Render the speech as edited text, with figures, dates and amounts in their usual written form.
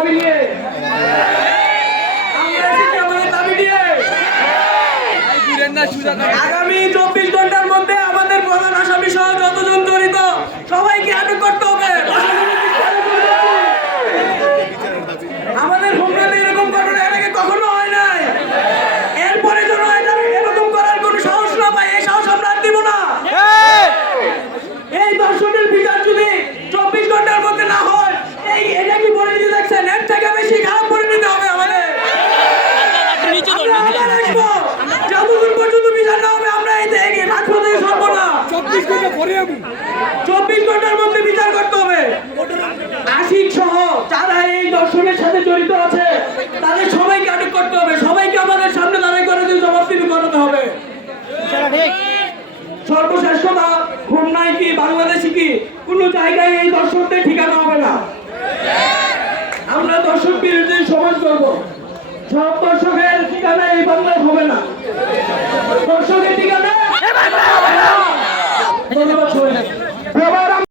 দাবি নিয়ে, আমরা এসেছি আমাদের দাবি নিয়ে। আগামী 24 ঘন্টার মধ্যে আমাদের প্রধান আসামি সহ যতজন জড়িত সবাইকে আটক করতে হবে। আমাদের ভোমরাতে এরকম ঘটনা এর আগে কখনো হয় নাই। এরপরে যেন এরকম করার কোনো সাহস না পাই, এই সাহস আমরা আর দিব না। এই দর্শনের বিচার যদি 24 ঘন্টার মধ্যে না হয়, এটা কি পরিণতি দেখছেন? এর থেকে বেশি খারাপ পরিণতি হবে আমাদের। যতদূর পর্যন্ত বিচার না হবে আমরা এই থেকে রাজপথ থেকে সরব না। 24 ঘন্টার মধ্যে বিচার করতে হবে। আশিক সহ যারা এই দর্শনের সাথে জড়িত আছে তাদের সবাইকে আটক করতে হবে। সবাইকে আমাদের সামনে দাঁড়াই করে দিয়ে জবাবদিহি করাতে হবে। সর্বশেষ কথা, হোমনায় কি বাংলাদেশি কি কোনো জায়গায় এই দর্শকদের ঠিকানা হবে না।